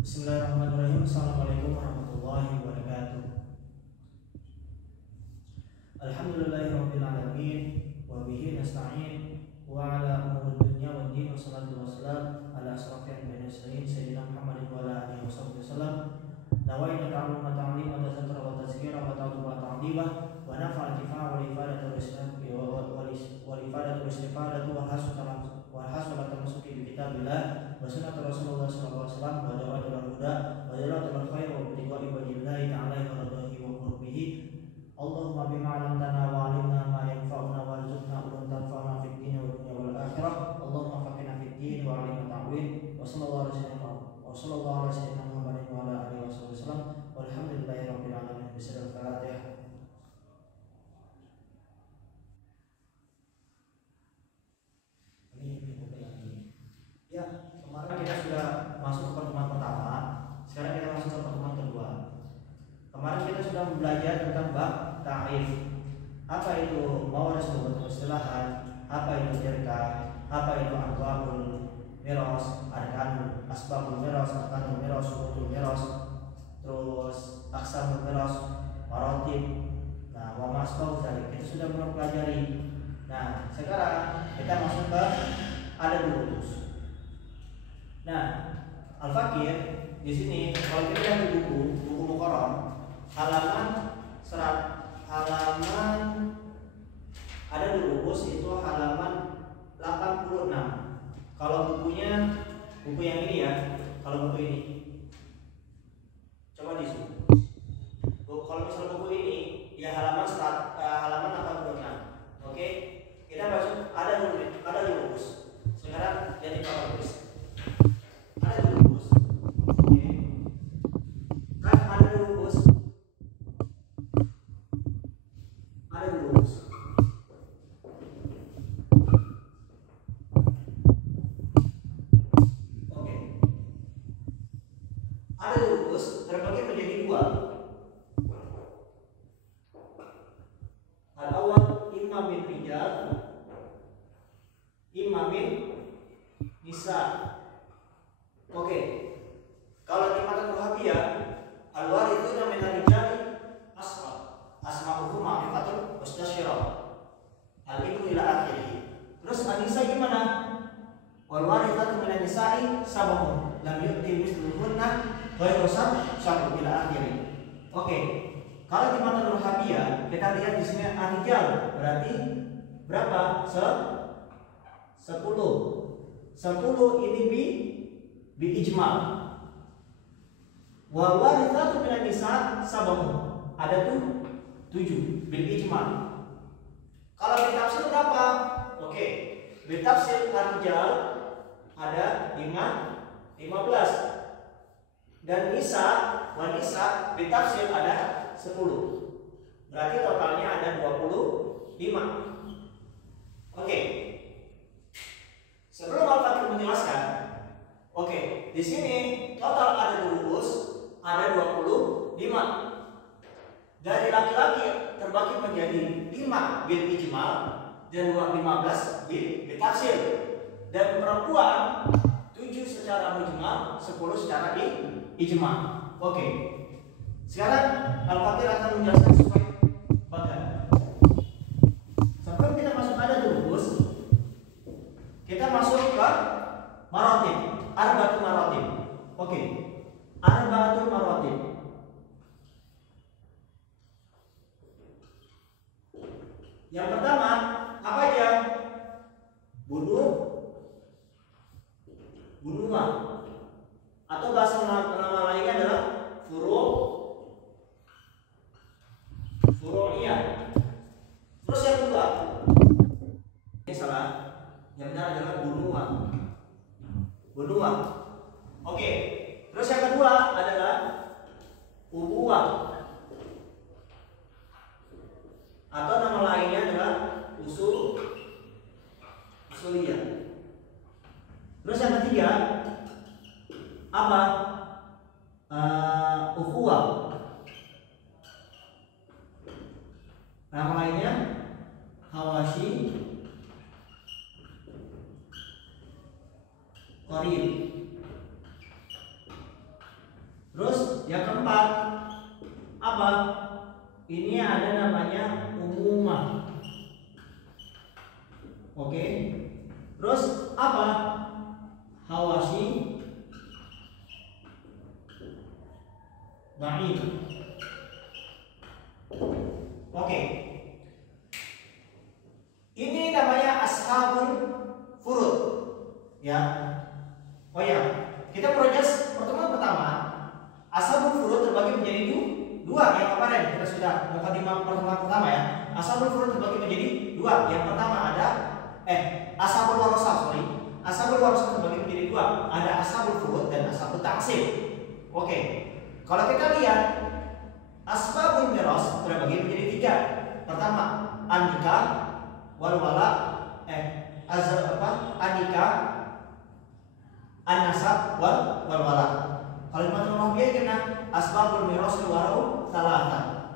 Bismillahirrahmanirrahim. Assalamualaikum warahmatullahi wabarakatuh. Alhamdulillahirabbil alamin wa bihi nasta'in wa ala umuri dunya waddin wassalatu wassalam ala asrofil anbiya'i mursalin sayyidina Muhammadin wa ala alihi wasallam. Nawaina ta'alluma ta'lima wa tadhakkura wa tazkira wa ta'dhuba ta'diba wa nafa'a tifaa wa ifadatu wal istifadatu wa hasulatu masuki bi kitabillah wa sunnati Rasulullah sallallahu alaihi wasallam wa dawatul huda wa dalatul khair wa ibtigha'i wajhillahi ta'ala wa radhihi wa qurbihi. Allahumma bima 'allamtana wa 'allimna ma yanfa'una warzuqna ulum tanfa'una fid din wa dunya wal akhirah. Allahumma faqihna fid din wa 'allimna ta'wil wa sallallahu alaihi wasallam Muhammadin wa ala alihi wasallam. Walhamdulillahirabbil alamin. Bismillahirrahmanirrahim. Ya, kemarin kita sudah masuk ke pertemuan pertama. Sekarang kita masuk ke pertemuan kedua. Kemarin kita sudah belajar tentang bab ta'rif. Apa itu mawarid sebuah istilahan? Apa itu syirkah? Apa itu anwa'ul miras, arkanul asbabul miras, arkanul miras, syurutul miras, terus aqsamul miras, maratib. Nah, wa masbah dzalik kita sudah mempelajari. Nah, sekarang kita masuk ke ada rumus. Nah, Al-Fakir di sini kalau kita lihat di buku Muqarrar halaman ada di rumus itu halaman 86. Kalau buku yang ini ya, kalau buku ini coba di zoom. Kalau misalnya buku ini ya halaman 86. Oke, kita baca ada di rumus. Sekarang jadi kalau tulis ada di rumus. Oke. Kan ada di rumus. Ada di rumus. Oke. Ada di rumus terbagi menjadi dua. Al-awwal imma min rijal, imma min nisa. Oke. Kalau di mata Wahabiyah, al-warithu min ar-rijali asma'uhum ma'rifatun mustasyirah. Al-ibnu ila akhirih. Terus an-nisa gimana? Wal warithatu min an-nisa'i sab'un lam yu'ti mithluhunna ghairu sab'un ila akhirih. Oke. Kalau di mata Wahabiyah, kita lihat di sini ar-rijal berarti berapa? 10 ini bi ijmal. Wa warithatu min nisa sab'un. Ada tuh 7 bil ijmal. Kalau di tafsir berapa? Oke. Di tafsir ar-rijal ada 15. Dan nisa di tafsir ada 10. Berarti totalnya ada 25. Oke. Sebelum Al-Fakir menjelaskan, oke, di sini total ada rumus ada 25. Dari laki-laki terbagi menjadi 5 bil ijmal dan 15 bil tafsir. Dan perempuan 7 secara mujmal, 10 secara ijmal. Oke. Sekarang Al-Fakir akan menjelaskan supaya bagan. Sebelum kita masuk ada rumus, kita masuk ke maratib, arba'atul maratib. Oke. Arba'atul maratib. Yang pertama, apa aja? Bunuhan. Atau bahasa nama lainnya adalah furu'iyah. Terus yang kedua, ini salah. Yang benar adalah bunuhan. Oke. Terus yang kedua adalah ubuwah. Atau nama lainnya adalah usuliyah. Terus yang ketiga apa? Ukhuwah. Nama lainnya hawashi qarib. Terus yang keempat apa? Ini ada namanya umumah. Oke. Terus apa? Hawasi ba'id. Oke. Ini namanya ashabul furud. Ya. Oh ya, kita progres pertemuan pertama. Ashabul furud terbagi menjadi dua. Yang kemarin kita sudah mukadimah pertemuan pertama ya. Ashabul furud terbagi menjadi dua. Yang pertama ada ashabul warasah, sorry. Ashabul warasah terbagi menjadi dua. Ada ashabul furud dan ashabul taksib. Oke. Kalau kita lihat asbabul miras terbagi menjadi tiga. Pertama, an-nikah wal wala, an-nikah, an-nasab wal wala. Kalimatul rabi'ah kena asbabul miras warau salatan.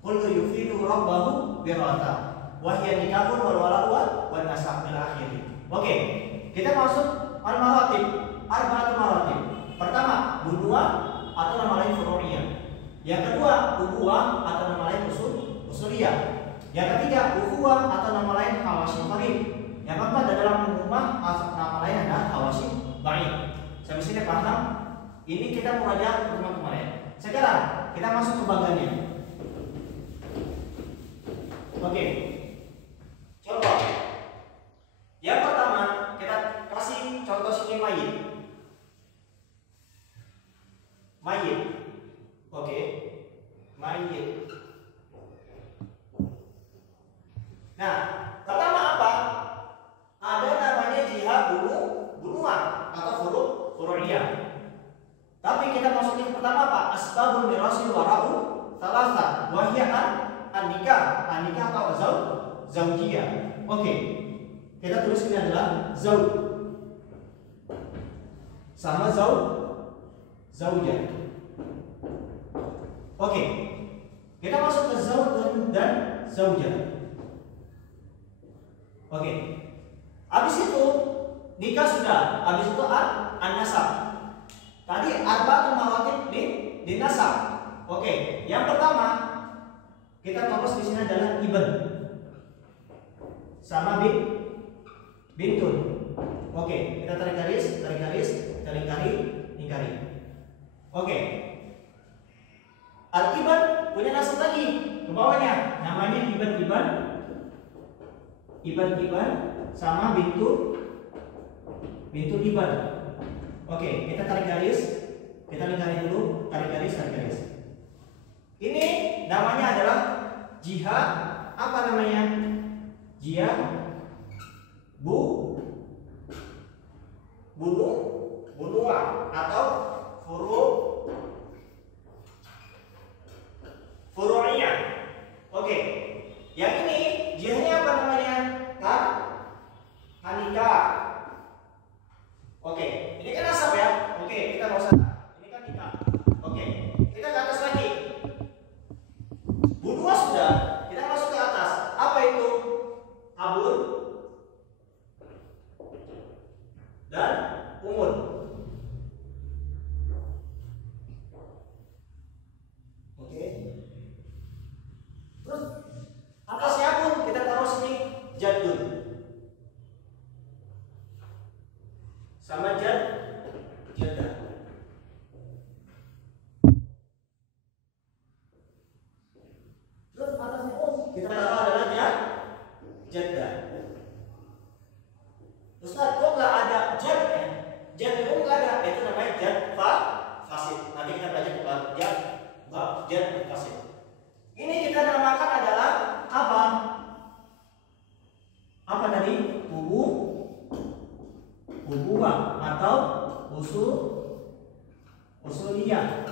Qul yufidu rabbahu birata. Wa hiya nikahun wal wala wan nasab ila akhir. Oke, kita masuk al-maratib, arba'atul maratib. Pertama, bunuah atau nama lain furu'iyah. Yang kedua, ubuwah atau nama lain usuliyah. Yang ketiga, ukhuwah atau nama lain hawasin qarib. Yang keempat adalah umumah atau nama lain adalah hawasin ba'id. Sampai sini paham? Ini kita murajaah pertemuan kemarin. Sekarang kita masuk ke bagannya. Oke. Contoh. Yang pertama, kita kasih contoh sini mayit. Mayit. Oke. Mayit. Nah, pertama apa? Ada namanya jihad bunuhan atau furu'iyah. Tapi kita masukin pertama apa? Asbabul mirasil wara'u thalatha wa hiya an-nikah atau zaujiyah. Oke. Kita tulis ini adalah zauj sama zaujah. Oke. Kita masuk ke zauj dan zaujah. Oke. Habis itu nikah sudah, habis itu an-nasab. Tadi arba'atul maratib di nasab. Oke, yang pertama kita tulis di sini adalah ibn sama bintun. Oke, kita tarik garis, lingkari. Oke. Al-ibn punya nasab lagi ke bawahnya, namanya ibn sama bintun ibn. Oke, kita tarik garis, kita lingkari dulu, tarik garis. Ini namanya adalah jihad, apa namanya? Jihad bunuhan atau furu'iyah. Oke, yang ini jihadnya apa namanya? Nikah. Oke, ini kan nasab ya. Oke, kita nggak usah. Ini kan nikah. Oke, kita ke atas lagi. Bunuah sudah, kita masuk ke atas. Apa itu? Abun dan umun. Oke. Terus atasnya pun kita taruh sini jadun sama jadah. Terus atasnya kita taruh adalah jadah. Ustaz, kok nggak ada jad? Jad itu nggak ada, itu namanya jad fasid. Nanti kita belajar jad fasid. Ini kita namakan adalah apa? Apa tadi? Ubuwah atau usuliyah.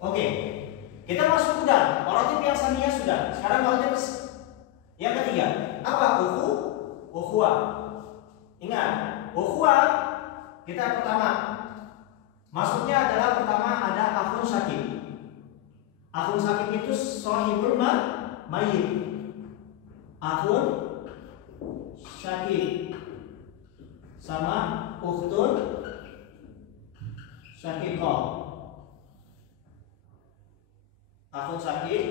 Oke, kita masuk udah. Maratib yang saniyah sudah. Sekarang maratib yang ketiga. Apa? Ukhuwah. Ingat, ukhuwah kita pertama masuknya adalah pertama ada akhun syakik. Akhun syakik itu sahibul mayyit. Akhun syakik sama ukhtun syaqiqah. Akhun syakik.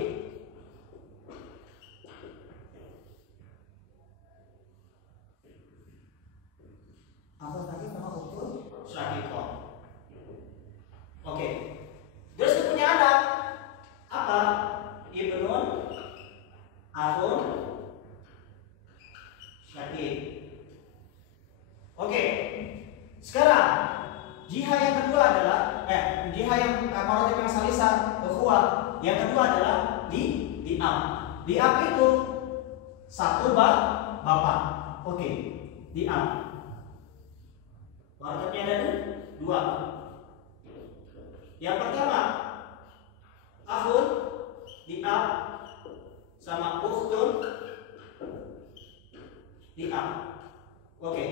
Akhun syakik sama ukhtun syakikoh. Oke. Terus dia punya anak apa? Ibnun, akhun syakik. Oke. Sekarang jihad yang kedua adalah jihad yang maratib yang salisa ukhuwah. Yang kedua adalah li'ab. Li'ab itu satu bapak. Oke. Li'ab. Maratibnya ada dua. Yang pertama akhun li'ab sama ukhtun li'ab. Oke.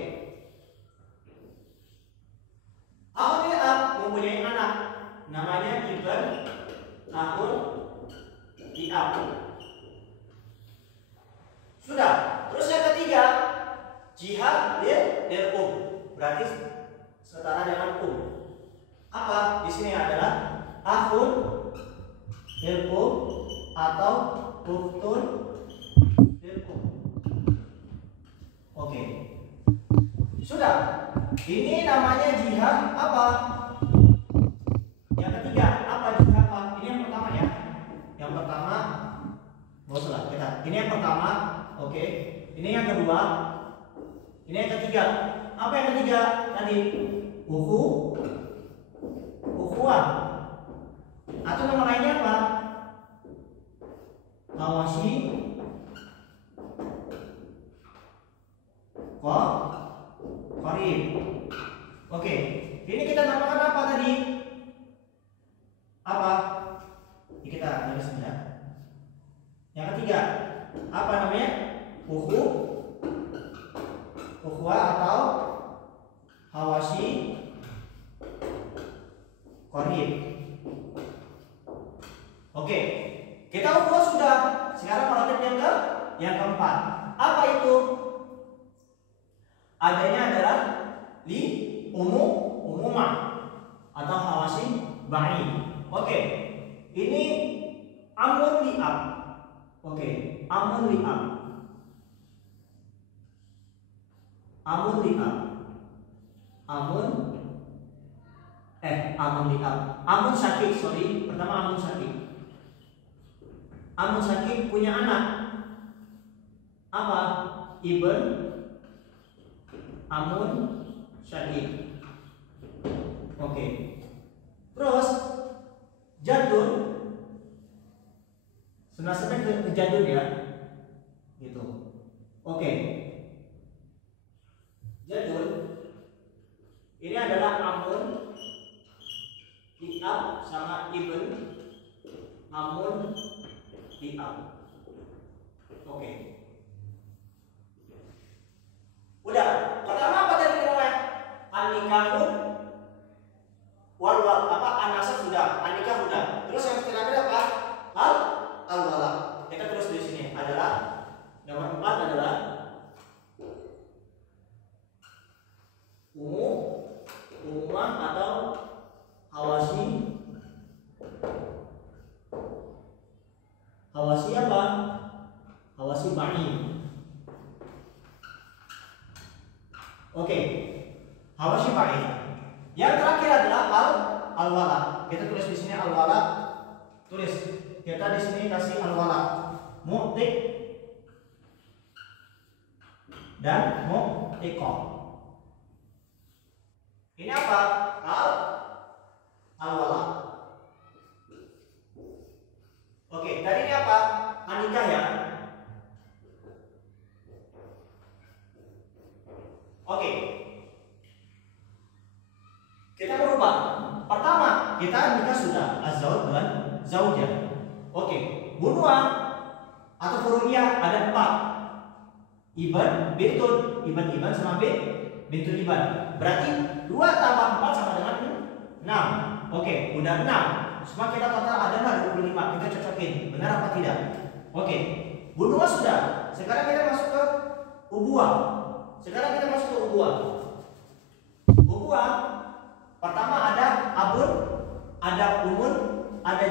Akhun li'ab mempunyai anak namanya ibn akhun li'ab. Sudah. Terus yang ketiga jihad lil berarti setara dengan apa? Di sini adalah akhun lil atau ukhtun lil. Oke. Sudah. Ini namanya jihad apa? Yang ketiga apa jihad apa? Ini yang pertama ya. Yang pertama salah kita. Ini yang pertama, oke. Ini yang kedua. Ini yang ketiga. Apa yang ketiga tadi? Ukhuwah. Atau nama lainnya apa? Hawasi qarib. Oke. Ini kita namakan apa tadi? Apa? Ini kita tulis ya. Yang ketiga, apa namanya? Ukhuwah atau hawasi qarib. Oke. Kita ukhuwah sudah. Sekarang maratib yang keempat. Apa itu? Adanya adalah umumah atau hawasi ba'i. Oke. Ini amun li'ab. Oke, amun li'ab. Amun li'ab. Amun li'ab. Amun syakik, sorry. Pertama amun syakik. Amun syakik punya anak. Apa? Ibn amun syakik. Oke. Terus jadun. Sebenarnya ke jadun ya. Gitu. Oke. Jadun ini adalah amun li'ab sama ibn amun li'ab. Oke. Udah. Pertama apa tadi namanya? An-nikahun wal an-nasab sudah, an-nikah sudah. Terus yang terakhir apa? Al-wala. Kita terus di sini adalah nomor 4 adalah umumah atau hawasi apa? Hawasi ba'i. Oke. Hawasi ba'i. Yang terakhir adalah al-wala. Kita tulis di sini al-wala. Tulis. Kita di sini kasih al-wala. Mu'tiq dan mu'tiqah. Ini apa? Al-wala. Oke, tadi ini apa? An-nikah ya. Oke. Kita berubah. Pertama, kita nikah sudah az-zawj dan zaujah. Oke, bunuah atau furu'iyah ada 4. Ibn sama bintun ibn. Berarti 2 tambah 4 sama dengan 6. Oke, udah 6. Semua kita total ada nggak 25? Kita cocokin, benar apa tidak? Oke, bunuah sudah. Sekarang kita masuk ke ubuah. Ubuah pertama ada abun, ada umun, ada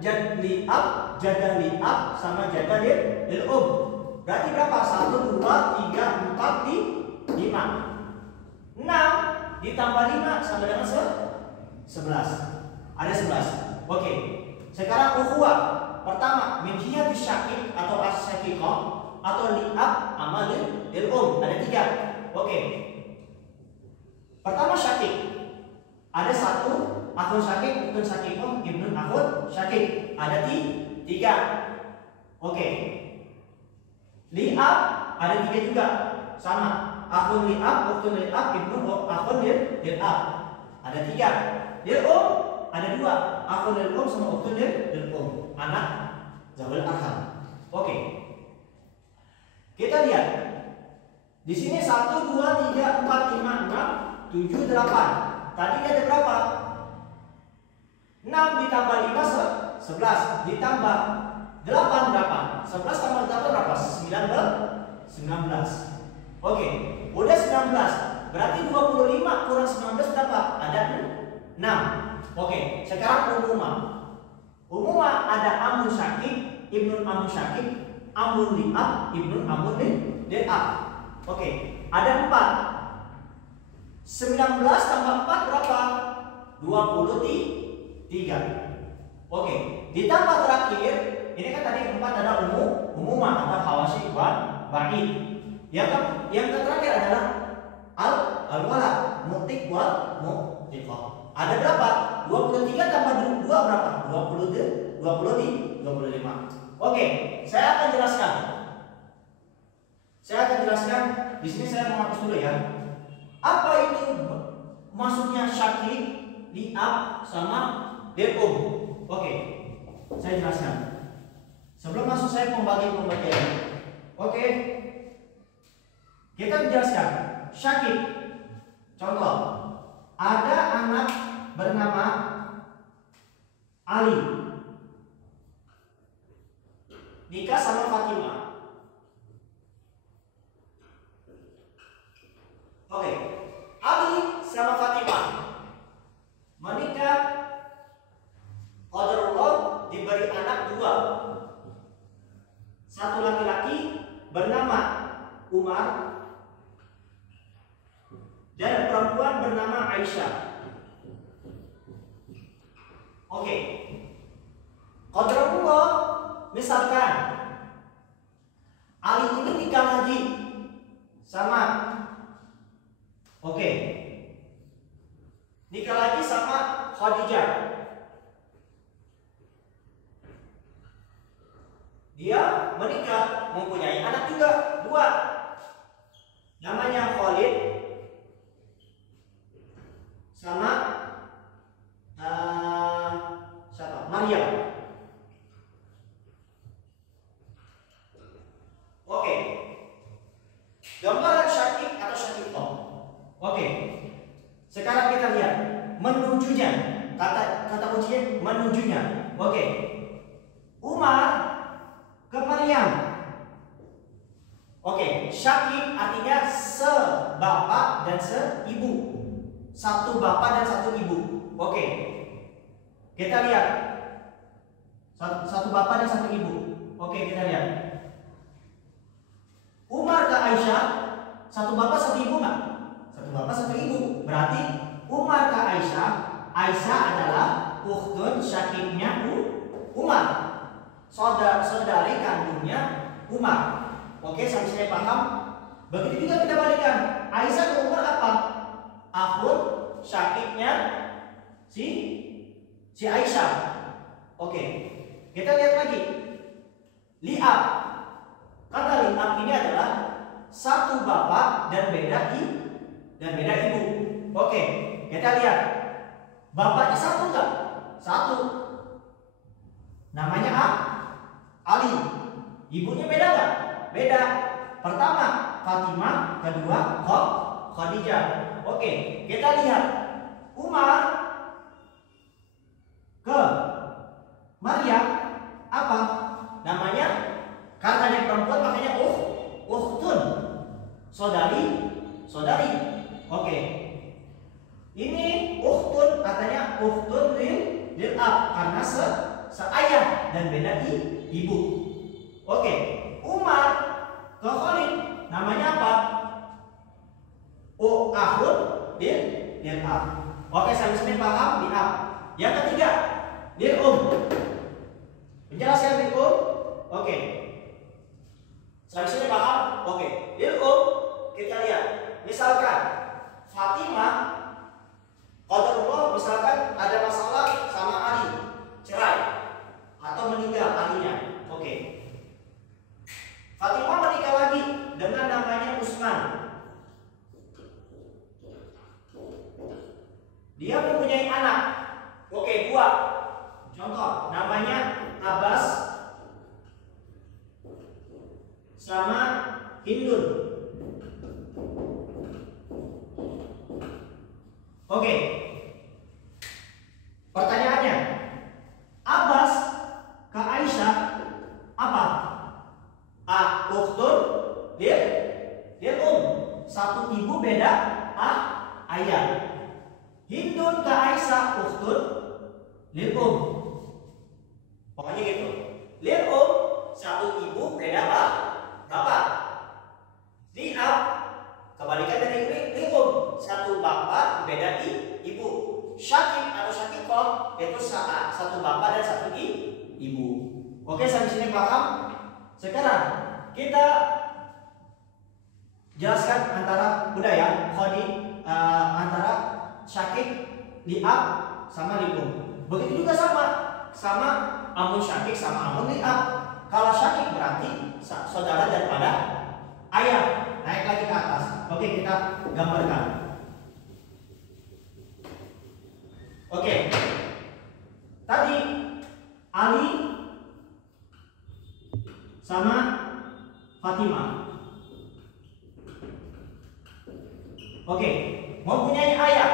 li'ab, jadah li'ab sama jadah lil'um. Berarti berapa? 1, 2, 3, 4, 5. 6 ditambah 5 sama dengan 11. Ada 11. Oke. Sekarang ukhuwah. Pertama, min jihati syakik atau as-syaqiqah atau li'ab sama lil'um. Ada 3. Oke. Pertama syakik. Ada 1 akhun syakik, ukhtun syaqiqah, ibnun akhun syakik. Ada 3. Oke. Li'ab ada 3 juga. Sama. Akhun li'ab, ukhtun li'ab, ibnun akhun li'ab. Ada 3. Lil'um ada 2. Akhun lil'um sama ukhtun lil'um. Anak zawil arham. Oke. Kita lihat. Di sini 1, 2, 3, 4, 5, 6, 7, 8. Tadi ada berapa? 6 ditambah 5 11 ditambah 8 berapa? 11 tambah 8 berapa? 19. Oke, udah 19. Berarti 25 kurang 19 berapa? Ada 6. Oke, sekarang umumah. Umumah ada amun syakik, ibnun amun syakik, amun li'ab, ibnun amun li'ab. Oke, ada 4. 19 tambah 4 berapa? 23. Oke, ditambah terakhir, ini kan tadi 4 ada umumah atau hawasi ba'id. Yang terakhir adalah al-walad, mu'tik wal mu'tiqah. Ada berapa? 23 tambah 2 berapa? 25. Oke, saya akan jelaskan. Di sini saya menghapus dulu ya. Apa itu maksudnya syakik, li'ab sama lil'um? Oke, saya jelaskan. Sebelum masuk saya pembagian. Oke. Kita jelaskan. Syakik. Contoh, ada anak bernama Ali. Nikah sama Fatimah. Oke. Ali sama Fatimah menikah. Qadarullah diberi anak 2. Satu laki-laki bernama Umar dan perempuan bernama Aisyah. Oke. Qadarullah, misalkan Ali ini nikah lagi sama nikah lagi sama Khadijah. Dia menikah, mempunyai anak juga 2. Namanya Khalid sama siapa? Maryam. Oke. Gambaran syakik atau syakiqah. Oke. Sekarang kita lihat menujunya. Kata kuncinya menujunya. Oke. Umar ke Maryam. Oke, syakik artinya sebapak dan seibu. Satu bapak dan satu ibu. Oke. Kita lihat. Satu bapak dan satu ibu. Oke, kita lihat. Umar ke Aisyah, satu bapak satu ibu nggak? Satu bapak satu ibu. Berarti Umar ke Aisyah, Aisyah adalah ukhtun syakiknya Umar. Saudari kandungnya Umar. Oke, sampai sini paham? Begitu juga kita balikan. Aisyah ke Umar apa? Akhun syakiknya si Aisyah. Oke, kita lihat lagi. Li'ab. Kata li'ab ini adalah satu bapak dan beda ibu. Oke, kita lihat. Bapaknya satu enggak? Satu. Namanya Ali. Ibunya beda enggak? Beda. Pertama Fatimah, kedua Khadijah. Oke, kita lihat. Umar ke Maryam apa? Namanya, karena dia perempuan makanya ukhtun. Saudari. Oke. Ini ukhtun, katanya ukhtun lil'ab karena seayah dan beda ibu. Oke, Umar ke Khalid namanya apa? Akhun lil ab. Oke, sampai sini paham lil ab. Yang ketiga, lil menjelaskan lil Oke. Sampai sini paham? Oke. Lil kita lihat. Misalkan Fatimah qadarullah, misalkan ada masalah sama Ali, cerai atau meninggal alinya. Oke. Fatimah menikah lagi dengan namanya Utsman. Dia mempunyai anak. Oke, dua. Contoh, namanya Abbas sama Hindun. Oke. Pertanyaannya, Abbas ke Aisyah apa? Ukhtun lil satu ibu beda ayah. Hindun ke Aisyah ukhtun lil Pokoknya gitu. Lil satu ibu beda bapak. Li'ab kebalikan dari lil satu bapak beda ibu. Syakik atau syakikoh itu satu bapak dan satu ibu. Oke, sampai sini paham? Sekarang kita jelaskan antara budaya antara syakik, li'ab sama li'um. Begitu juga sama amun syakik sama amun li'ab. Kalau syakik berarti saudara daripada ayah. Naik lagi ke atas. Oke, kita gambarkan. Oke. Tadi Ali sama Fatimah. Oke, mempunyai ayah.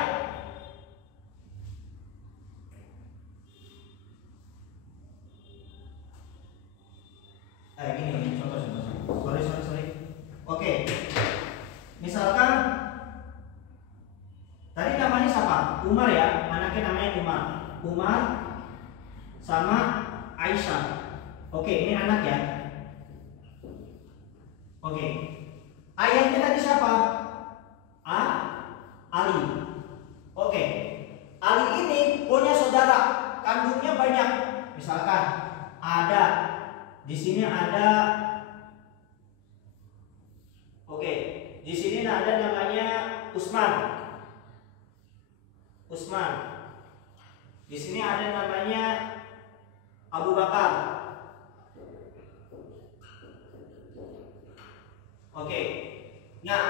Gini contoh. Sorry. Oke. Misalkan tadi namanya siapa? Umar ya, anaknya namanya Umar. Umar sama Aisyah. Oke, ini anak ya. Oke. Ayahnya tadi siapa? Ali. Oke. Ali ini punya saudara kandungnya banyak. Misalkan ada di sini ada. Oke, di sini ada namanya Utsman. Di sini ada namanya Abu Bakar. Oke. Nah,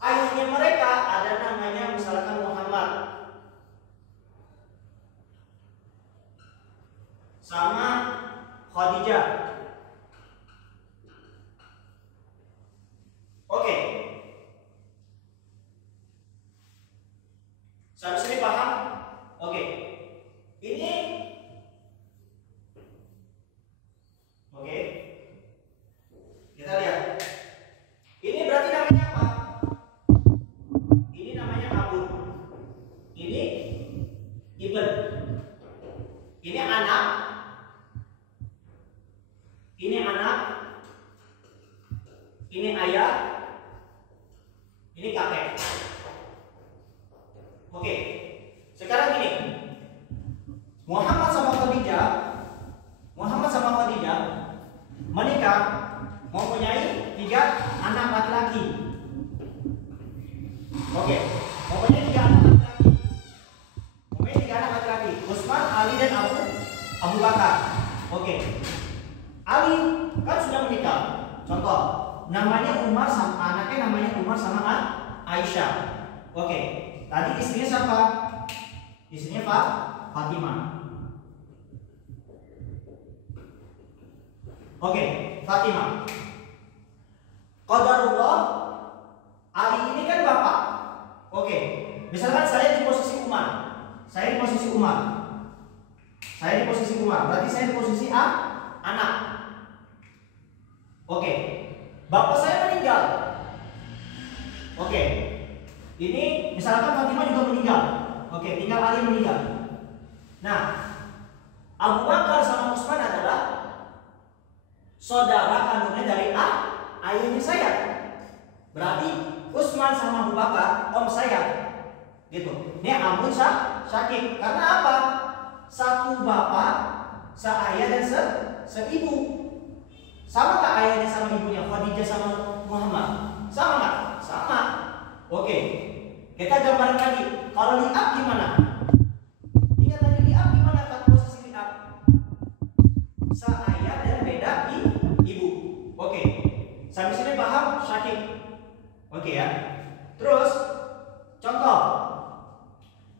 ayahnya mereka ada namanya misalkan Muhammad sama Khadijah. Oke. Sampai sini paham? Oke. Ini Oke. Kita lihat. Ini berarti namanya apa? Ini namanya Abu. Ini Ibn. Ini anak. Ini anak. Ini ayah. Ini kakek. Oke. Sekarang gini. Muhammad sama Khadijah menikah, mempunyai 3 anak laki-laki. Oke. Mempunyai 3 anak laki-laki. Utsman, Ali dan Abu Bakar. Oke. Ali kan sudah menikah. Contoh, namanya Umar sama anaknya namanya Umar sama Aisyah. Oke. Tadi istrinya siapa? Istrinya Fatimah. Oke, Fatimah. Qadarullah, Ali ini kan bapak. Oke. Misalkan saya di posisi Umar. Berarti saya di posisi anak. Oke. Bapak saya meninggal. Oke. Ini misalkan Fatimah juga meninggal. Oke, tinggal Ali meninggal. Nah, Abu Bakar sama Utsman adalah saudara kandungnya dari ayahnya saya. Berarti Utsman sama Abu Bakar om saya. Gitu. Ini Amun Syakik. Karena apa? Satu bapak, seayah dan seibu. Sama nggak ayahnya sama ibunya? Khadijah sama Muhammad? Sama nggak? Sama. Oke. Kita gambarkan lagi. Kalau li'ab gimana? Ingat tadi li'ab gimana kan posisi li'ab? Seayah dan beda ibu. Oke. Sampai sini paham? Syakik. Oke ya. Terus contoh.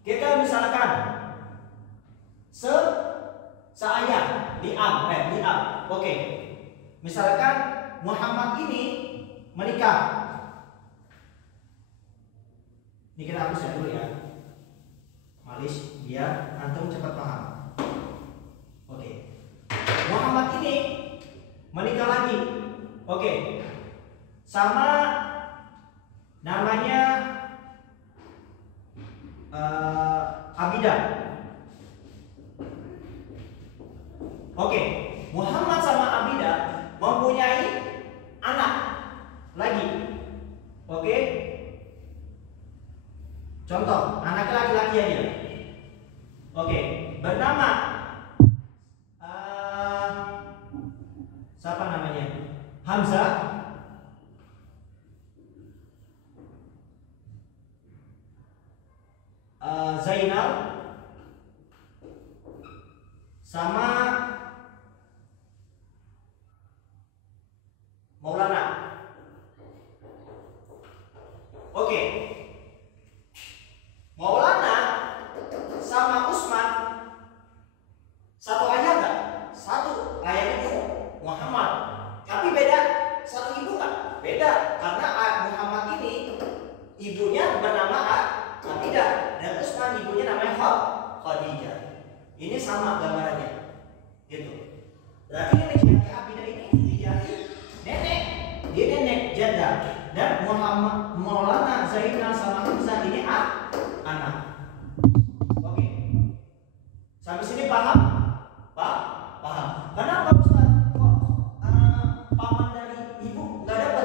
Kita misalkan seayah li'ab. Oke. Misalkan Muhammad ini menikah. Ini kita hapus ya dulu ya. Malis biar antum cepat paham. Oke. Muhammad ini menikah lagi. Oke. Sama namanya Abidah. Oke. Muhammad sama Abidah mempunyai anak lagi. Oke. Contoh, anaknya laki-laki aja. Oke, bernama siapa namanya? Hamzah. Zainal sama Maulana. Oke. Maulana sama Utsman satu ayah nggak? Satu ayahnya itu Muhammad. Tapi beda satu ibu nggak? Beda karena Muhammad ini ibunya bernama Abidah dan Utsman ibunya namanya Khadijah. Ini sama gambarannya, gitu. Berarti ini menjadi Abidah ini menjadi nenek, dia nenek janda dan Muhammad Maulana Zainal sama Hamzah ini anak. Oke. Sampai sini paham? Paham. Kenapa Ustaz? Kok paman dari ibu nggak dapat?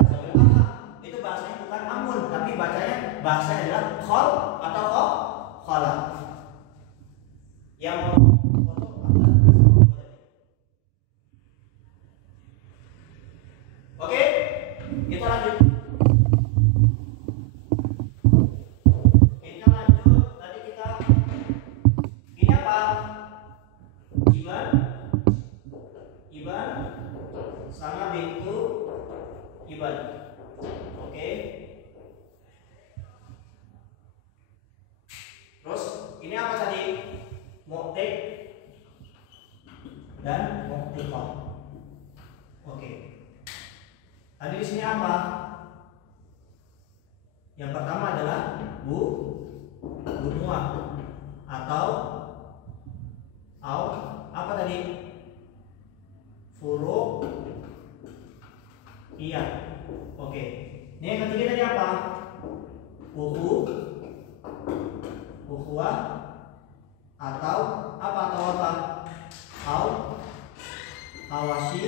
Itu bahasanya bukan amun, tapi bahasanya adalah khol atau khola. Yang oke, kita lanjut. Tadi kita ini apa? Iban sama bintu Iban. Oke. Terus ini apa tadi? Mu'tik dan mu'tiqah. Oke. Tadi di sini apa? Yang pertama adalah bunuah atau apa tadi? Furu iya. Oke. Ini yang ketiga tadi apa? Ukhuwah atau apa? Hawasi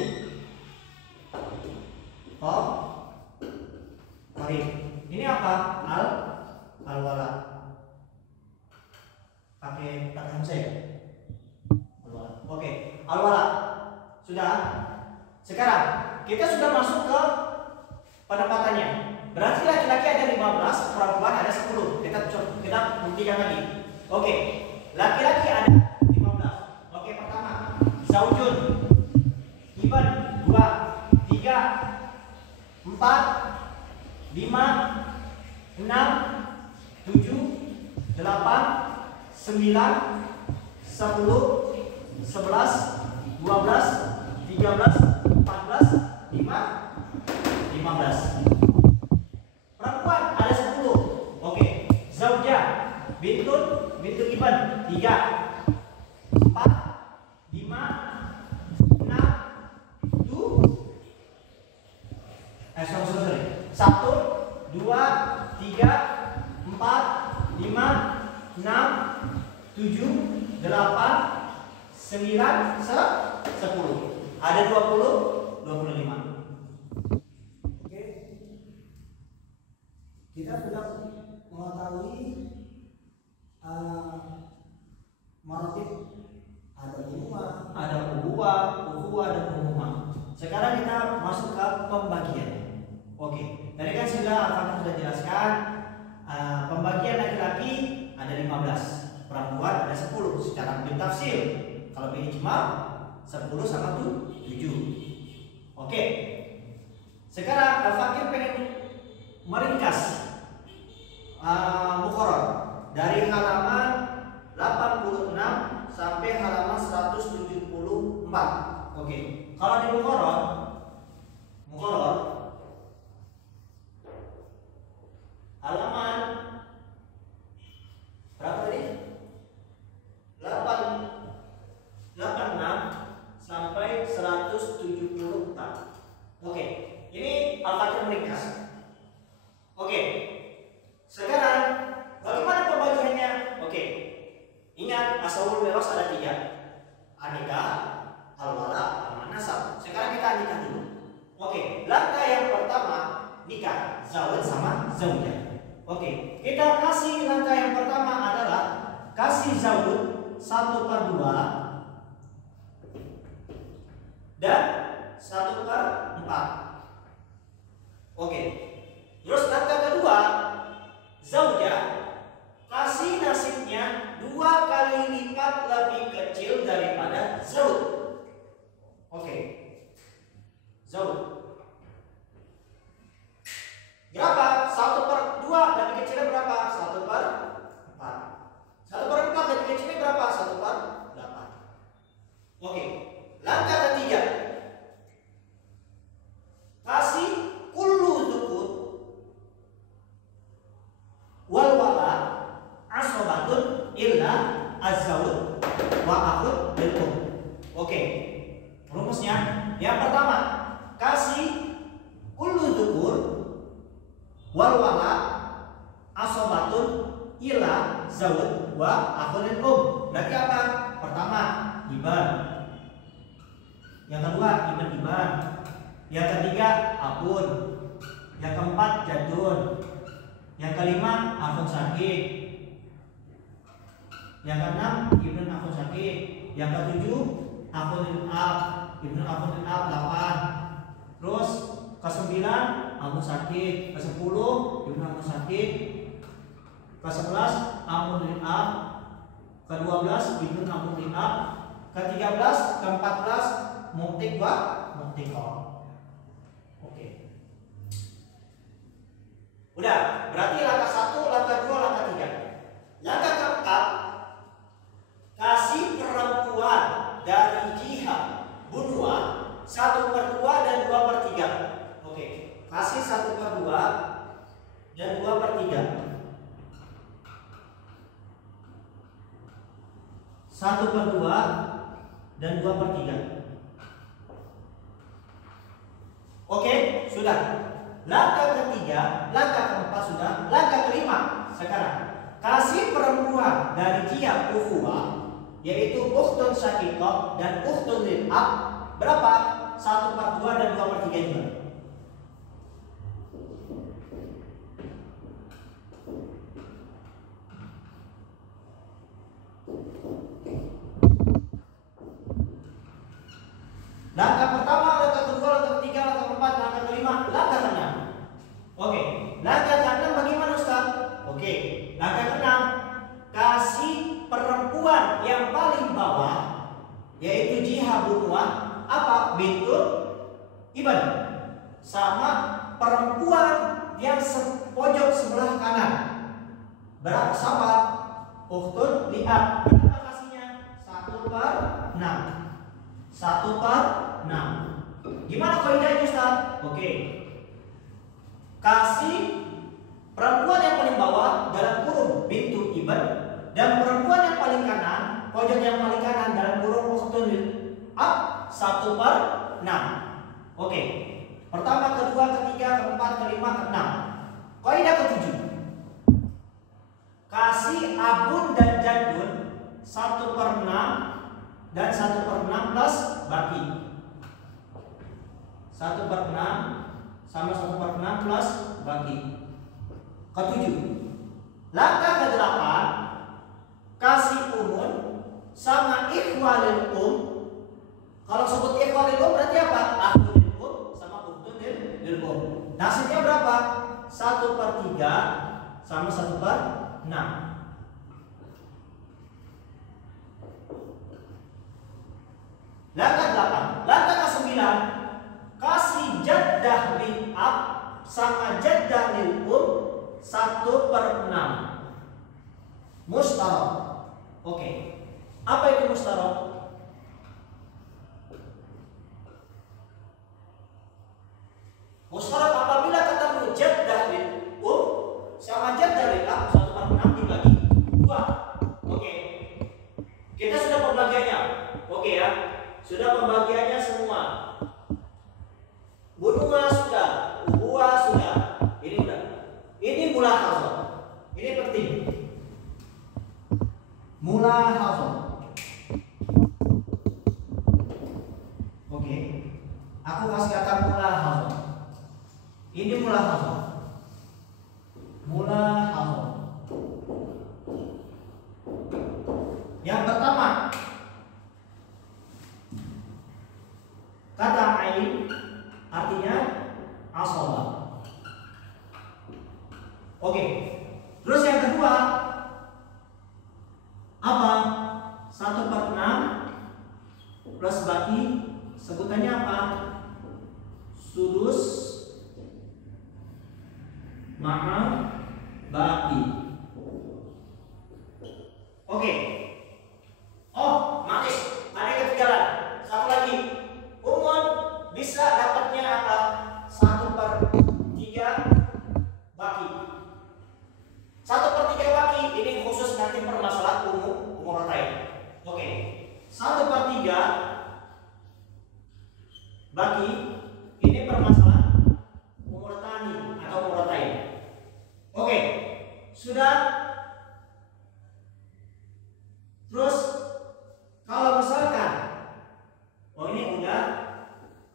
qarib. Ini apa? Al-wala. Pakai hamzah ya? Al-wala. Oke, al-wala. Sudah? Sekarang kita sudah masuk ke penempatannya. Berarti laki-laki ada 15, perempuan ada 10. Kita buktikan lagi. Oke. Laki-laki ada 15. Oke, pertama, zaujun. Iban 2, 3, 4, 5, 6, 7, 8, 9, 10, 11, 12, 13, 14, 15. Perempuan ada 10. Oke. Zaujah bintu Iban 3, 4, 5, 6, 7. Sorry. 1, 2, 3, 4, 5, 6, 7, 8, 10. Ada 20, 25. Oke. Kita sudah mengetahui maratib ada uhuwah dan umumah. Sekarang kita masuk ke pembagian. Oke. Tadi kan sudah jelaskan pembagian laki-laki ada 15, perempuan ada 10 secara tafsir. Kalau ijma 10 sama 7. Oke. Sekarang Al-Fakir pengen meringkas Muqarrar dari halaman 86 sampai halaman 174. Oke. Kalau di Muqarrar halaman berapa tadi? 86 sampai 174. Oke. Ini Al-Fakir meringkas. Oke. Sekarang bagaimana pembagiannya? Oke. Ingat ashabul miras ada 3. Anikah, al-wala, al-nasab. Sekarang kita nikah dulu. Oke, langkah yang pertama nikah, zawaj sama zaujah. Oke, kita kasih langkah yang pertama adalah kasih zawaj 1/2 dan 1/4. Oke. Terus langkah kedua zaujah kasih nasibnya 2 kali lipat lebih kecil daripada zauj. Oke. Zauj. Berapa? 1/2 lebih kecilnya berapa? 1/4. 1/4 lebih kecilnya berapa? 1/8. Oke. Langkah ketiga. Kasih kullu dzukut wal wala asobatun illa az-zawj wa akhud bil um. Oke. Rumusnya yang pertama, kasih kullu dzukur wal wala asobatun illa zawj wa akhud bil um. Berarti apa? Pertama, iban. Yang kedua, iban. Yang ketiga, akun. Yang keempat, jadun. Yang kelima, akun sakit. Yang keenam, ibnu akun sakit. Yang ketujuh, akun ab. Ibnu akun ab 8. Terus ke-9, akun sakit. Ke-10, ibnu akun sakit. Ke-11, akun ab. Ke-12, ibnu akun ab. Ke-13, ke-14, muktik wa muktikah. Udah, berarti langkah 1, langkah 2, langkah 3. Langkah keempat, kasih perempuan dari jihad bunuah 1/2 dan 2/3. Oke, kasih 1/2 dan 2/3. 1/2 dan 2/3. Oke, sudah. Langkah ketiga, langkah keempat sudah, langkah kelima sekarang kasih perempuan dari jihad ukhuwah yaitu ukhtun syaqiqah dan ukhtun lil ab berapa? 1/2 dan 2/3 juga. Langkah pertama, langkah kedua, langkah ketiga, langkah keempat, langkah kelima, langkah keenam. Oke, langkah keenam bagaimana Ustaz? Oke, langkah keenam kasih perempuan yang paling bawah yaitu jihad bunuah apa? Bintul iban sama perempuan yang pojok sebelah kanan. Berapa sama? Ukhtun li'ab. Berapa kasihnya? 1/6. 1/6. Gimana kaidahnya Ustaz? Oke. Kasih perempuan yang paling bawah dalam kurung bintu iban dan perempuan yang paling kanan, pojok yang paling kanan dalam kurung ukhtun ab 1/6. Oke. Pertama, kedua, ketiga, keempat, kelima, keenam. Kaidah ke-7. Kasih abun dan jadun 1/6 dan 1/6 plus baki. 1/6 sama 1/6 plus baki. Ketujuh. Langkah ke-8, kasih umun sama ikhwalil Kalau sebut ikhwalil berarti apa? Akhul sama uktun lil Nasibnya berapa? 1/3 sama 1/6. Langkah 8. Langkah ke-9, kasih jaddah lil ab sama jaddah lil 1/6. Mustarok. Oke. Apa itu mustarok? Mustarok apabila ketemu jaddah lil sama jaddah lil ab 1/6 dibagi 2. Oke. Kita sudah pembagiannya. Oke ya. Sudah pembagiannya semua. Bunua sudah, ubuah sudah. Ini udah. Ini mulahazah. Ini penting. Mulahazah. Oke. Aku kasih kata mulahazah. Ini mulahazah. Mulahazah. Yang pertama, kata ain artinya asoba. Oke. Terus yang kedua apa? 1/6 plus baki, sebutannya apa? Sudus ma'a baki. Oke. Oh, manis. Ada yang ketinggalan. Satu lagi. Umun bisa dapatnya apa? 1/3 baki. 1/3 baki ini khusus nanti permasalahan umuratain. Oke. 1/3 baki ini permasalahan umuratani atau umuratain. Oke. Sudah. Terus kalau misalkan ini udah,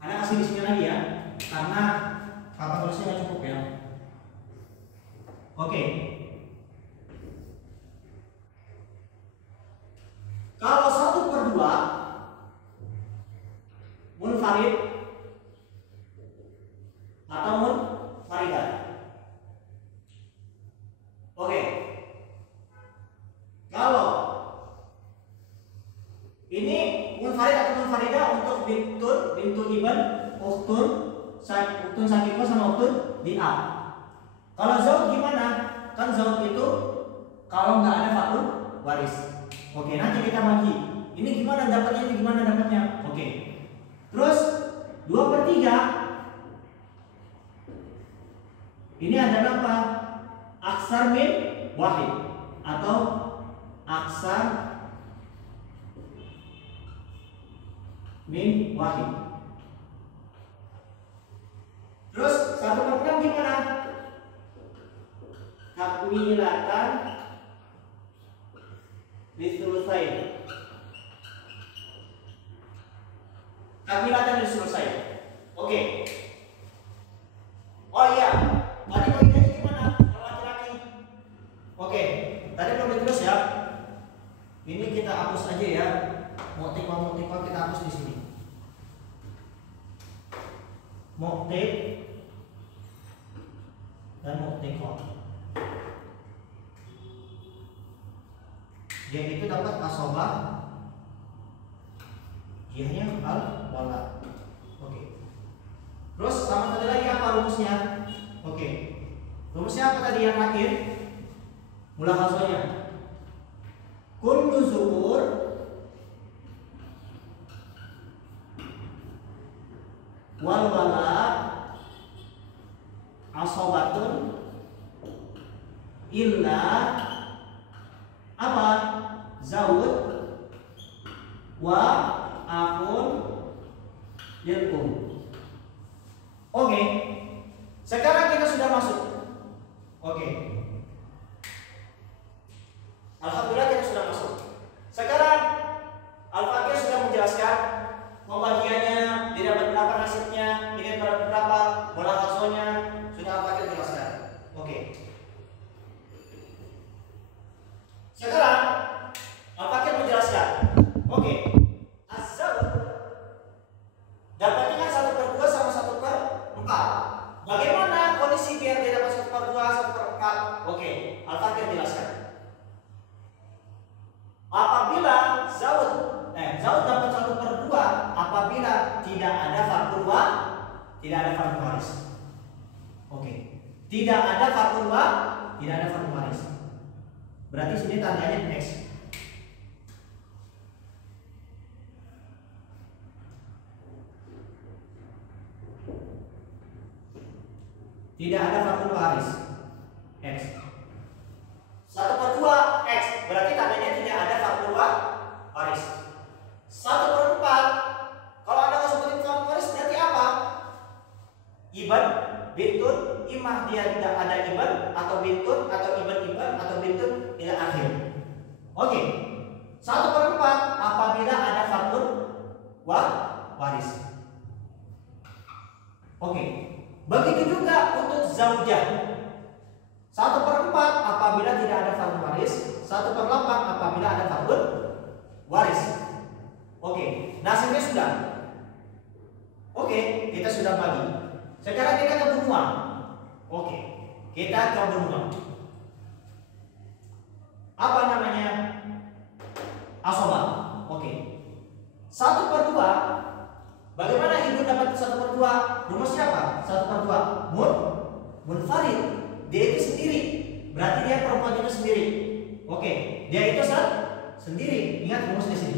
Anda kasih di sini lagi ya, karena papan tulisnya nggak cukup ya. Oke. Kalau 1/2 munfarid atau munfaridah. Oke. Kalau ini munfarid atau munfaridah untuk bintu ibn, uktun sakiko sama uktun bi'ab. Kalau zaud gimana? Kan zaud itu kalau nggak ada fakul waris. Oke, nanti kita bagi. Ini gimana dapatnya? Ini gimana dapatnya? Oke. Terus 2/3 ini adalah apa? Aksar min wahid atau aksar min wahid. Terus 1/6 gimana? Takmilatan lisulusain. Takmilatan lisulusain. Oke. Oh iya, tadi poinnya gimana kalau laki-laki? Oke, tadi belum ditulis ya. Ini kita hapus aja ya. Motif kita hapus di sini. Motif dan motifon. Dia itu dapat asobah, dianya al wala. Oke. Terus sama tadi lagi apa rumusnya? Oke. Rumusnya apa tadi yang terakhir? Mulahazahnya. Kullu zukur wal wala asobatun illa apa? Zawud wa akun lilkum. Oke. Sekarang kita sudah masuk. Oke. Alhamdulillah kita sudah masuk. Sekarang Al-Faqih sudah tidak ada fardu waris. Oke. Tidak ada fardu waris. Berarti sini tandanya X. Tidak ada fardu waris. X. 1/2 X. Berarti tandanya tidak ada fardu waris. 1/4. Kalau Anda nggak sebutin fardu waris berarti apa? Iban, bintun, imah, dia tidak ada iban atau bintun atau iban atau bintun ila akhir. Oke. 1/4 apabila ada fardu waris. Oke. Begitu juga untuk zaujah. 1/4 apabila tidak ada fardu waris, 1/8 apabila ada fardu waris. Oke, nasibnya sudah. Oke, kita sudah bagi. Sekarang kita ke benua. Oke, kita ke benua. Apa namanya? Asoba. Oke. 1/2. Bagaimana ibu dapat 1/2? Rumus siapa? 1/2 munfarid. Dia itu sendiri. Berarti dia perempuan itu sendiri. Oke, dia itu sendiri. Ingat rumus di sini.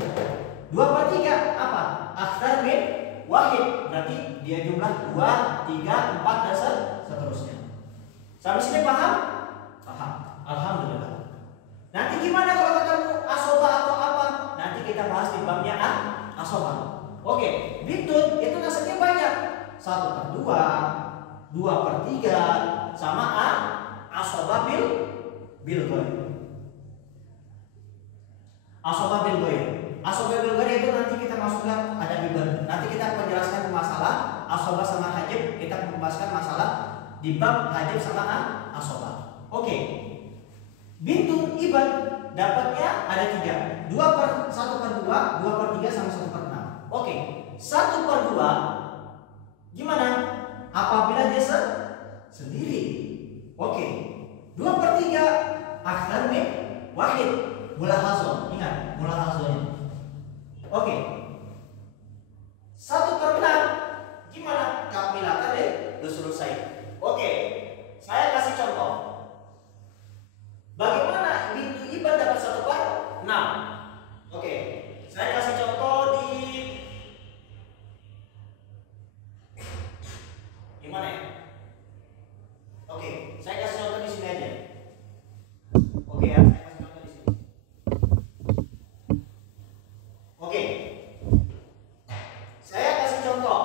2/3 apa? Aktsar min wahid. Berarti dia jumlah 2, 3, 4 dan seterusnya. Sampai sini paham? Paham. Alhamdulillah. Nanti gimana kalau ketemu asoba atau apa? Nanti kita bahas di babnya asoba. Oke, bintun itu nasibnya banyak. 1/2, 2/3 sama asoba bil goy. Asoba bil goy. Asoba bil goy itu nanti kita masukkan ada iban. Nanti kita menjelaskan masalah asoba sama hajib. Kita membahaskan masalah di bab hajib sama asoba. Oke. Bintun iban dapatnya ada 3. 1/2, 2/3 sama 1/6. Oke, 1/2 gimana? Apabila dia sendiri. Oke, 2/3 aktsar min wahid. Mulahazah, ingat mulahazahnya. Oke, 1/6 gimana? Kamilatan deh, udah selesai. Oke, saya kasih contoh. Bagaimana bintu iban dapat 1/6? Oke, saya kasih contoh di gimana ya? Oke, saya kasih contoh di sini aja. Oke ya, saya kasih contoh di sini. Oke, saya kasih contoh.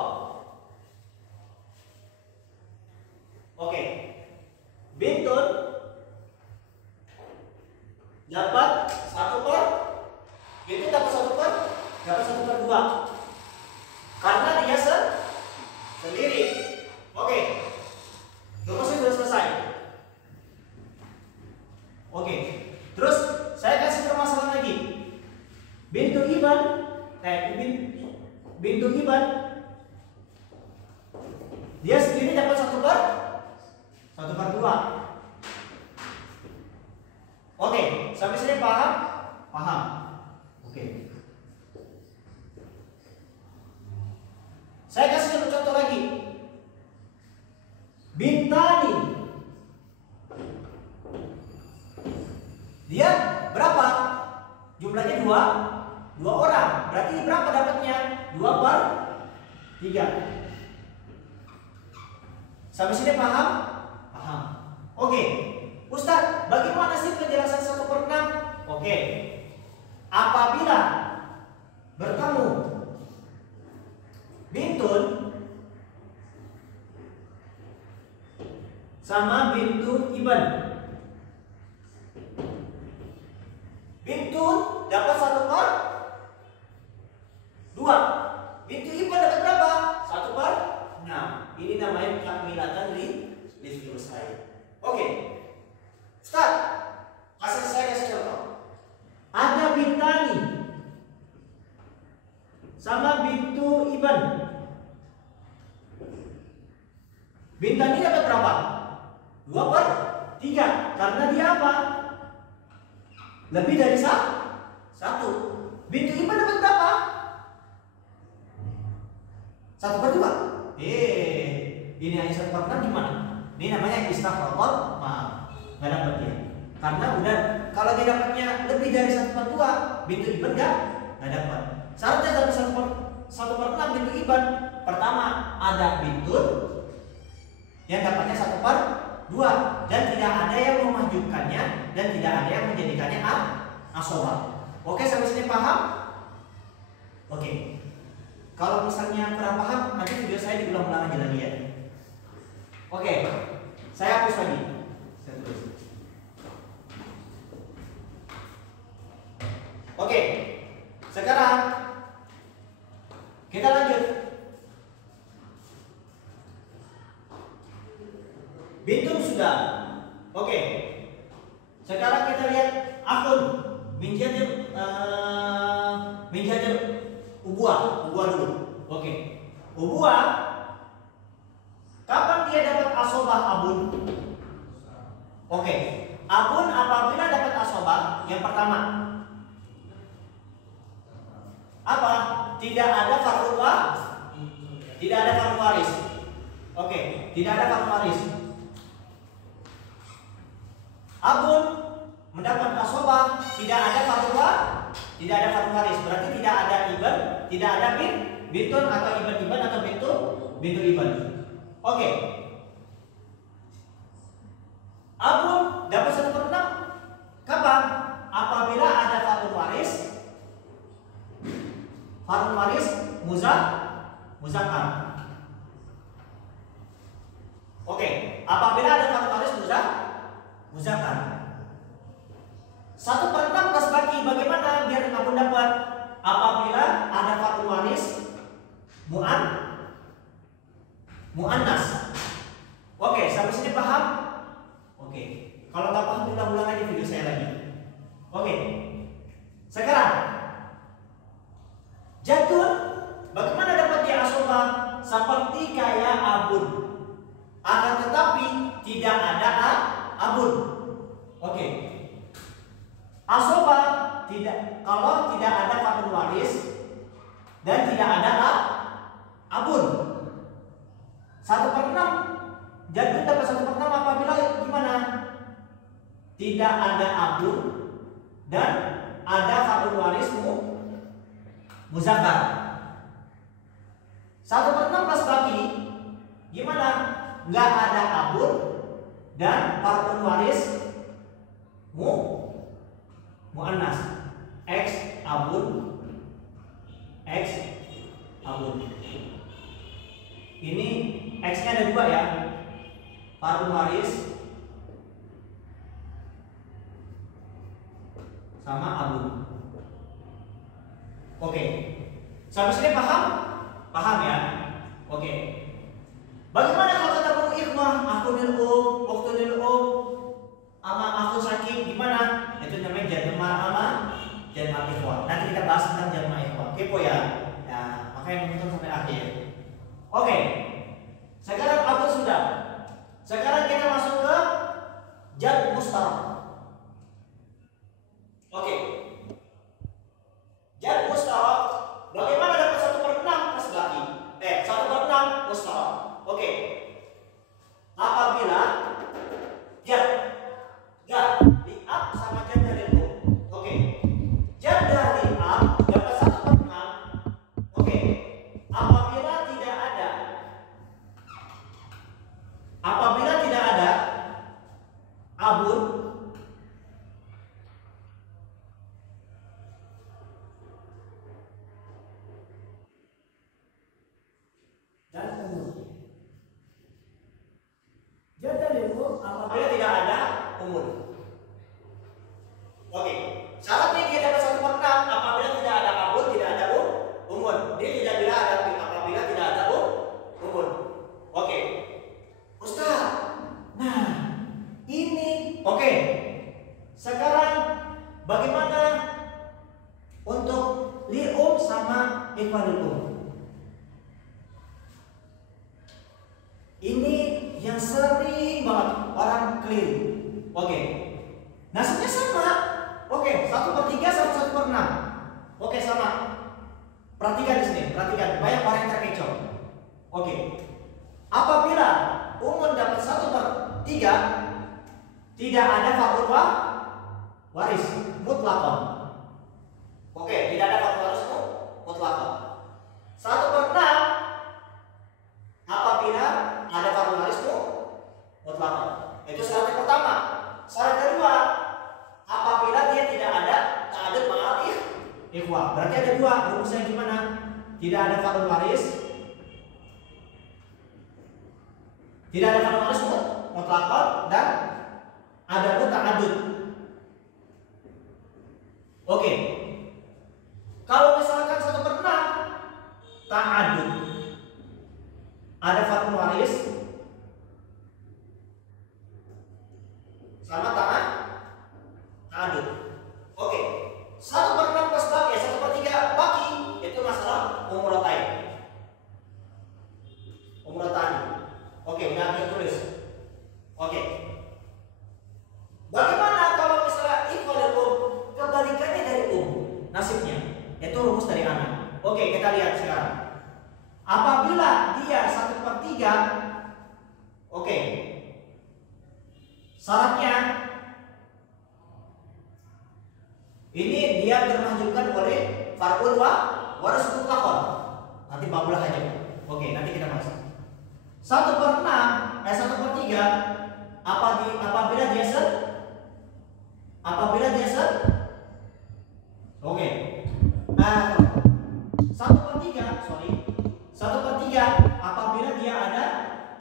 Oke, bintun dapat 1/2 karena dia sendiri. Oke, rumusnya sudah selesai. Oke, terus saya kasih permasalahan lagi. Bintu iban dia sendiri dapat 1/2. Oke, sampai sini paham? Paham. Oke. Saya kasih contoh lagi. Bintani. Dia berapa? Jumlahnya 2 orang. Berarti berapa dapatnya? 2/3. Sampai sini paham? Paham. Oke. Ustaz, bagaimana sih penjelasan 1/6? Oke. Apabila bertemu bintun sama bintu iban. Bintun dapat 1/2. Bintu iban dapat berapa? 1/6. Ini namanya takmilatan li selesai. Oke. Ustaz, saya kasih contoh. Ada bintani sama bintu iban. Bintani dapat berapa? 2/3. Karena dia apa? Lebih dari 1. Bintu iban dapat berapa? 1/2. Ini hanya 1/6 gimana? Ini namanya istaqraqat ma. Nggak dapat dia. Karena udah kalau dia dapatnya lebih dari 1/2 bintu iban nggak dapat. Syaratnya dapat 1/6 bintu iban. Pertama ada bintu yang dapatnya 1/2 dan tidak ada yang memajukannya dan tidak ada yang menjadikannya asobah. Oke, sampai sini paham? Oke. Kalau misalnya kurang paham, nanti video saya diulang-ulang aja lagi ya. Oke, saya hapus lagi. Saya tulis. Oke, sekarang kita lanjut. Bintung sudah. Oke. Sekarang kita lihat akun minjadir ubuah dulu. Oke. Ubuah kapan dia dapat asobah abun? Oke. Abun apabila dapat asobah yang pertama apa? Tidak ada fardu waris. Oke, tidak ada fardu waris. Abun mendapat asobah tidak ada fardu waris, berarti tidak ada iban, tidak ada bintun atau iban atau bintu iban. Oke. Abun dapat 1/6 kapan? Apabila ada fardu waris muzakkar. Oke, apabila ada fardu waris muzakkar. 1/6 plus baki bagaimana biar abun dapat? Apabila ada fardu waris muannas. Oke, sampai sini paham? Oke. Kalau nggak paham ulang-ulang aja video saya lagi. Oke. Sekarang jatun bagaimana dapat dia asobah? Seperti kayak abun. Akan tetapi tidak ada abun. Oke. Asobah kalau tidak ada fardu waris dan tidak ada abun. 1/6 jatun dapat 1/6 apabila gimana? Tidak ada abun dan ada fardu waris muzakkar. 1/6 plus baki gimana? Nggak ada abun dan fardu waris muannas. X abun. Ini X-nya ada 2 ya. Fardu waris sama abun. Oke. Sampai sini paham? Paham ya? Oke. Bagaimana kalau ketemu ikhwah, akunil waktunil sama akun sakit gimana? Itu namanya jamaah ikhwah. Nanti kita bahas tentang jamaah ikhwah. Kepo ya. Ya, makanya nonton sampai akhir. Oke. Sekarang akun sudah. Sekarang kita masuk ke jad mustarak. Oke. Jad mustarak. Bagaimana dapat 1/6 plus baki? 1/6 mustarak. Oke. Apabila jad li'ab sama jad dari lu. Oke. Jad dari li'ab dapat 1/6. Oke. Apabila tidak ada abun dan umur. Jadi apabila tidak ada umur. Oke. Syaratnya dia dapat 1/6 apabila tidak ada abun, tidak ada umur. Dia tidak bila ada apabila tidak ada umur. Oke. Ustaz. Nah, ini oke. Sekarang bagaimana untuk li'um sama ikhwanul Ini yang sering banget orang keliru. Oke. Nasibnya sama. Oke, 1/3 sama 1/6. Oke, sama. Perhatikan di sini, perhatikan. Banyak orang yang terkecoh. Oke. 1/3 tidak ada faktor waris mutlakon. Oke, tidak ada faktor waris mutlakon. 1/6 apabila ada faktor waris mutlakon. Itu syarat yang pertama. Syarat kedua, apabila dia tidak ada ta'adud ma'al ikhwah. Berarti ada dua rumusnya gimana? Tidak ada faktor waris, tidak ada faktor waris mutlakon, dan ada ta'adud. Oke. Kalau misalkan 1/6 ta'adud, ada faktor waris sama ta'adud. Oke. 1/6 plus baki, 1/3 baki, itu masalah umrotain. Oke, udah aku tulis. Oke. Bagaimana kalau misalnya ikhwal kebalikannya dari nasibnya? Itu rumus dari anak. Oke, kita lihat sekarang. Apabila dia 1/3, oke. Syaratnya ini dia termajukan oleh far'ul waris mutlakon. Nanti babulah aja. Oke, nanti kita bahas. 1/3 apabila dia oke. 1/3 apabila dia ada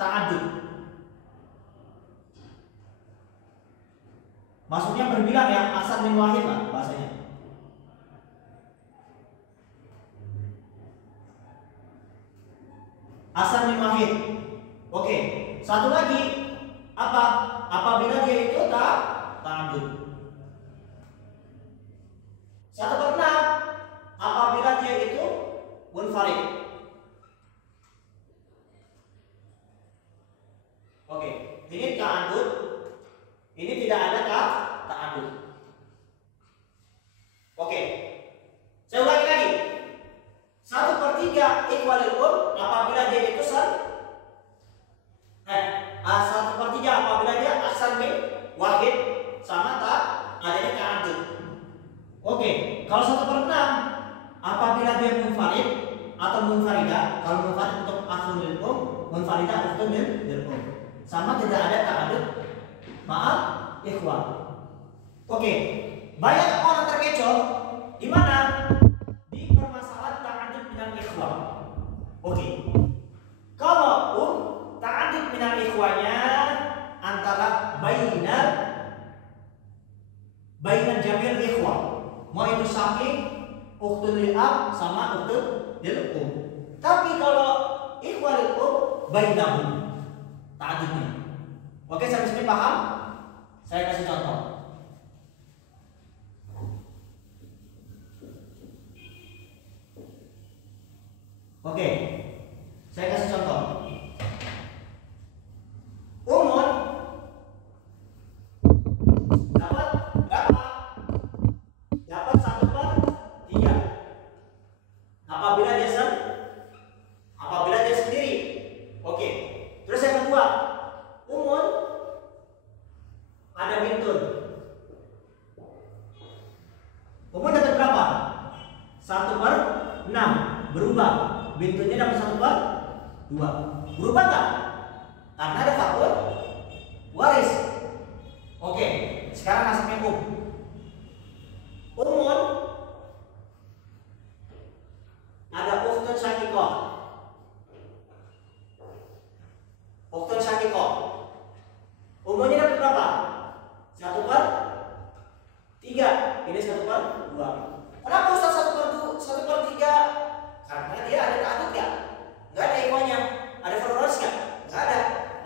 ta'adud. Maksudnya berbilang ya, asal min wahid lah bahasanya. Asal min wahid. Oke, satu lagi apa? Apabila dia itu ta'adud. 1/6 apabila dia itu munfarid. Oke, ini ta'adud. Ini tidak ada ta'adud. Oke. Saya ulangi lagi. 1/3 ikhwalil apabila dia itu 1/3 apabila dia asal min wahid sama adanya ta'adud. Oke, kalau 1/6 apabila dia munfarid atau munfaridah, kalau munfarid untuk akhirul munfaridah untuk lil sama tidak ada ta'adud ma'al ikhwah. Oke, banyak orang terkecoh di mana? Di permasalahan ta'adud minal ikhwah. Oke. Kalau ta'adud minal ikhwahnya antara bainan jamil ikhwah. Mau itu syakik, ukhtun lil ab sama ukhtun lil Tapi kalau ikhwah lil bainahum ta'adudnya. Oke, sampai sini paham? Saya kasih contoh. Oke, saya kasih contoh. Umun dapat berapa? Dapat 1/3. Apabila dia sendiri. Oke. Terus yang kedua, umun ada bintun. Umun dapat berapa? 1/6. Berubah. Bintunnya dapat 1/2. Berubah nggak? Karena ada faktor waris. Oke. Sekarang nasibnya umun ada ukhtun syakikoh. Umunnya dapat berapa? 1/3. Ini 1/2. Kenapa Ustaz 1/3? Karena dia ada ta'adud nggak? Nggak ada ikhwahnya. Ada faktor waris nggak? Nggak ada.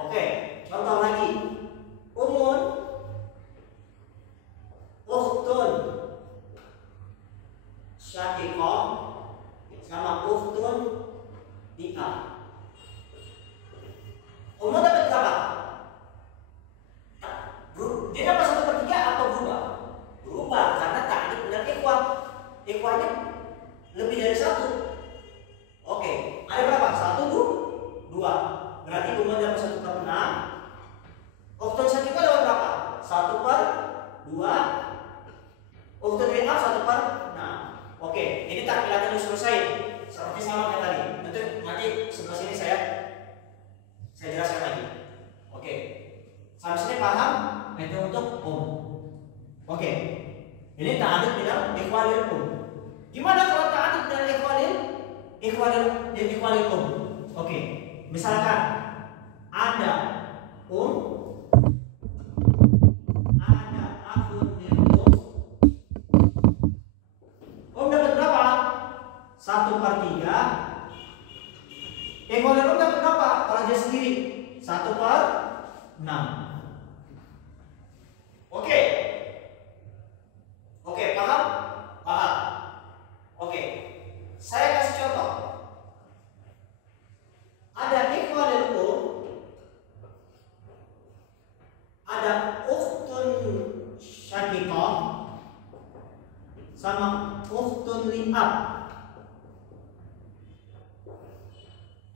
Oke. Contoh lagi. Umun ukhtun syakikoh sama ukhtun nikah. Umun dapat berapa? Dia dapat 1/3 atau berubah? Berubah karena ta'adud dengan ikhwah. Ikhwahnya lebih dari 1. Oke, ada berapa? 1, 2. Berarti umun dapat 1/6. Ukhtun ikhwalil Oke, misalkan ada ada akhun lil dapat berapa? 1/3. Ikhwalil dapat berapa? Kalau dia sendiri 1/6. Oke. Oke, paham? Paham. Oke. Saya kasih contoh. Ada ikhwalil ada ukhtun syaqiqah sama ukhtun li'ab.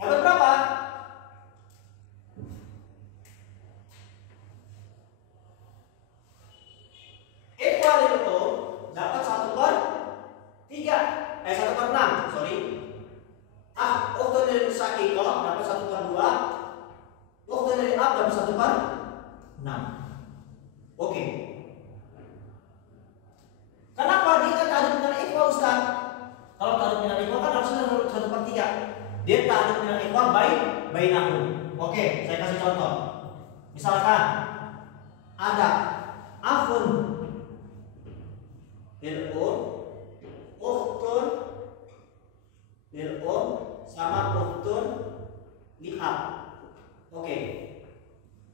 Dapat berapa? Ikhwalil dapat 1/3. 1/6, sorry. Ukhtun syaqiqah dapat 1/2. Ukhtun li'ab dapat 1/6. Oke. Kenapa dia ta'adud minal ikhwah, Ustaz? Kalau ta'adud minal ikhwah kan harusnya 1/3. Dia ta'adud minal ikhwah bainahum. Oke, saya kasih contoh. Misalkan ada akhun lil ukhtun lil sama ukhtun li'ab. Oke.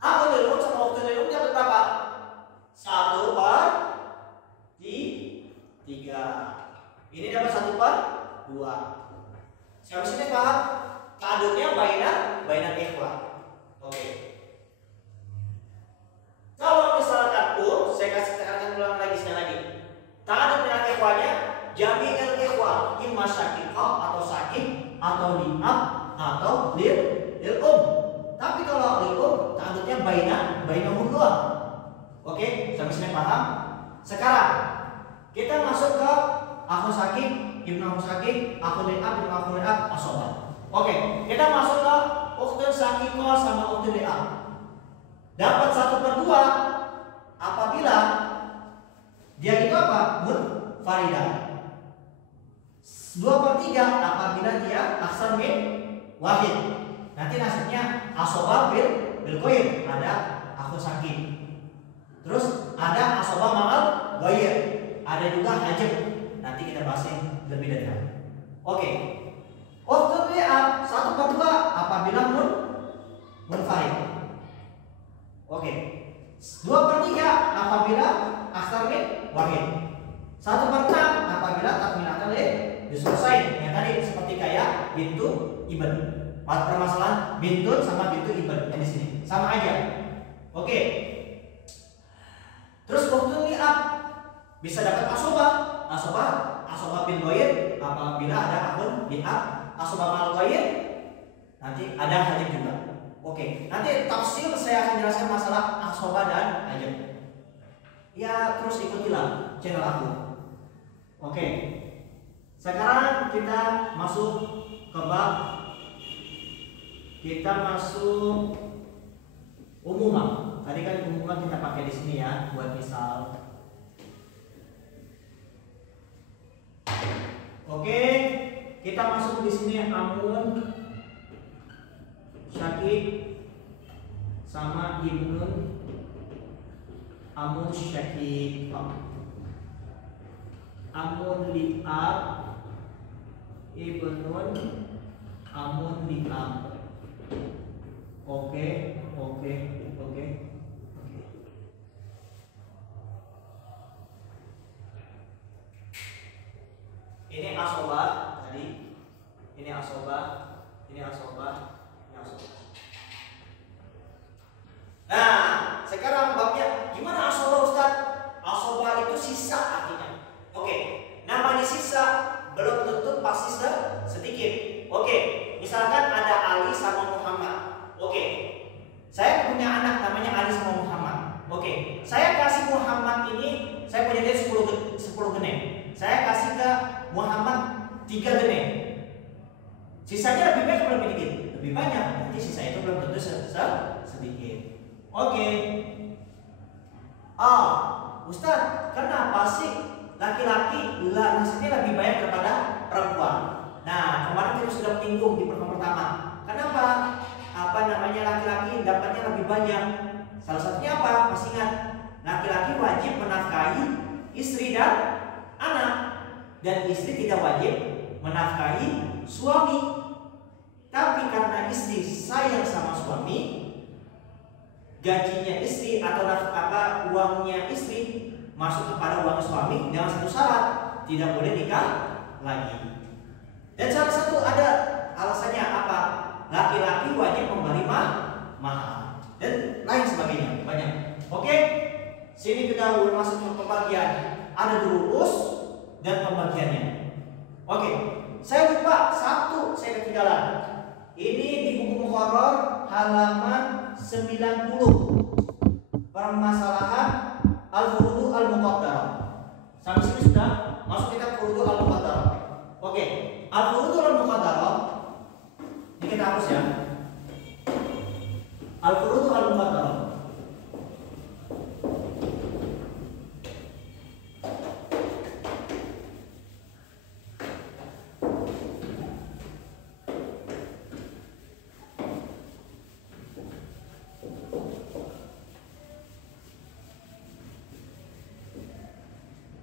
Akhun lil sama ukhtun lil dapat berapa? 1/3. Ini dapat 1/2. Sampai sini paham? Ta'adudnya bainal ikhwah. Oke. Kalau misalkan saya kasih tekankan ulang lagi sekali lagi. Ta'adud minal ikhwahnya jami'ul ikhwah, imma syaqiqah atau syaqih atau li'ab atau lil Tapi kalau lil ta'adudnya bainahum doang. Oke, sampai sini paham? Sekarang kita masuk ke akhun syaqih, ibnu akhun syaqih, akhun li'ab, ibnu akhun li'ab, asobah. Oke, kita masuk ke ukhtun syaqiqah sama ukhtun li'ab. Dapat 1/2 apabila dia itu apa? Munfaridah. 2/3 apabila dia aksar min wahid. Nanti nasibnya asobah bil qayyim, ada akhun syaqih. Terus ada asobah ma'al ghair. Ada juga hajab. Nanti kita bahas lebih detail. Oke. Ukhtun li'ab 1/2 apabila munfarid. Oke. 2/3 apabila aksar min wahid. 1/6 apabila takmilatan diselesai. Yang tadi seperti kayak bintu ibn. Permasalahan bintun sama bintu ibn di sini sama aja. Oke. Terus ukhtun li'ab bisa dapat asobah bil ghair apabila ada akhun li'ab, asobah mal ghair nanti ada hajab juga. Oke, nanti tafsir saya akan jelaskan masalah asobah dan hajab. Ya terus ikutilah channel aku. Oke. Sekarang kita masuk ke bab, kita masuk umumah. Tadi kan umumah kita pakai di sini ya buat misal. Oke, kita masuk di sini amun syaqih sama ibnun amun syaqih, amun li'ab, ibnun amun li'ab. Oke. Ini asobah tadi, ini asobah. Nah, sekarang babnya gimana asobah, Ustaz? Asobah itu sisa artinya. Oke, namanya sisa belum tentu pasti sedikit. Oke, misalkan ada Ali sama Muhammad. Oke, saya punya anak namanya Ali sama Muhammad. Oke, saya kasih Muhammad ini, saya punya dia 10 geneng. Saya kasih ke Muhammad 3 geneng. Sisanya lebih banyak atau lebih dikit? Lebih banyak. Nanti sisa itu belum tentu sedikit. Oke. Ustaz, kenapa sih laki-laki nasibnya lebih banyak daripada perempuan? Nah, kemarin kita tertinggung di pertama. Kenapa? Laki-laki dapatnya lebih banyak. Salah satunya apa? Masih ingat? Laki-laki wajib menafkahi istri dan anak, dan istri tidak wajib menafkahi suami. Tapi karena istri sayang sama suami, gajinya istri atau uangnya istri masuk kepada uang suami dengan satu syarat, tidak boleh nikah lagi. Dan salah satu ada alasannya apa? Laki-laki wajib memberi mahar dan lain sebagainya, banyak. Oke, sini kita masuk ke pembagian. Ada urus dan pembagiannya. Oke, saya lupa satu, saya ketinggalan. Ini di buku Muharrar halaman 90. Permasalahan al-furudu al-muqaddarah. Sampai sini sudah masuk kita furudu al-muqaddarah. Oke, al-furudu al-muqaddarah ini kita hapus ya. Al-furudu al-muqaddarah.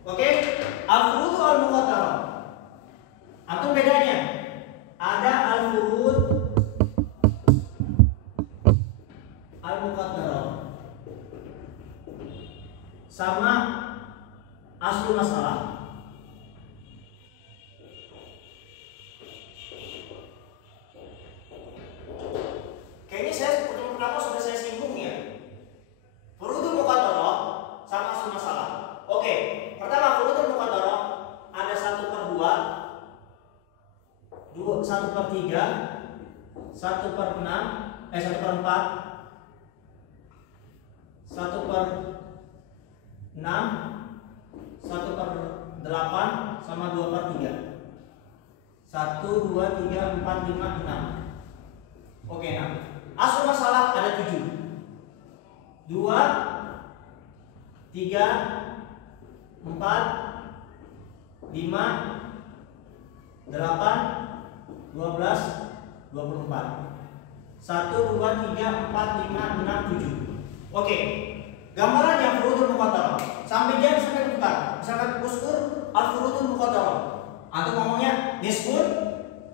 Oke, al-furud al-muqaddarah. Atau bedanya? Ada al-furud al-muqaddarah sama aslul masalah. Kayaknya saya pertama sudah saya singgung ya. Furudul muqaddarah sama aslul masalah. Oke, pertama furudul muqaddarah ada 1/2, 1/3, 1/6, 1/4, 1/6, 1/8 sama 2/3. 1, 2, 3, 4, 5, 6. Oke, nah aslul masalah ada 7. 2, 3, 4, 5, 8, 12, 24. 1, 2, 3, 4, 5, 6, 7. Oke, gambarannya furudul muqaddarah. Sampai tukar. Misalkan uskur al-furudul muqaddarah. Atau ngomongnya nisfun,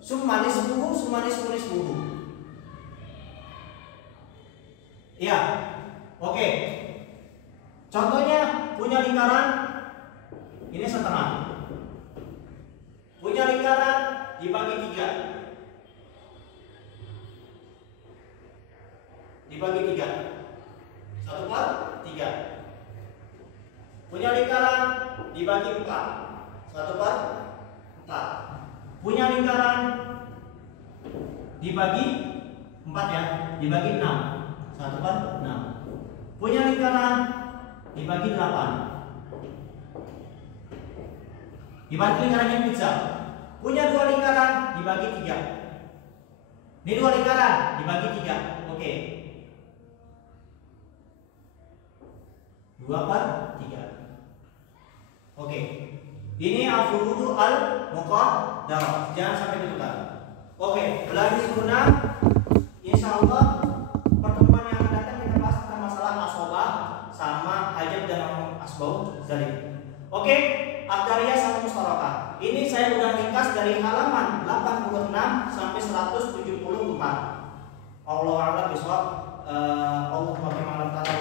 summa nisfuhu, summa nisfuhu. Ya, oke. Contohnya punya lingkaran ini setengah. Punya lingkaran dibagi 3. Dibagi 3. 1/3. Punya lingkaran dibagi 4. 1/4. Punya lingkaran dibagi 4 ya, dibagi 6. 1/6. Punya lingkaran dibagi 8. Dibagi lingkarannya pizza. Punya 2 lingkaran dibagi 3. Ini 2 lingkaran dibagi 3. Oke. 2/3. Oke. Ini al-furudu al-muqaddarah. Jangan sampai ditukar. Oke, belajar guna. Insyaallah pertemuan yang akan datang kita bahas tentang masalah asobah sama hajat dan asbab zalim. Oke, Aqdariyah sama Mustarakah. Ini saya udah ringkas dari halaman 86 sampai 174. Allahu a'lam bishawab. Allahumma bima lam ta'lam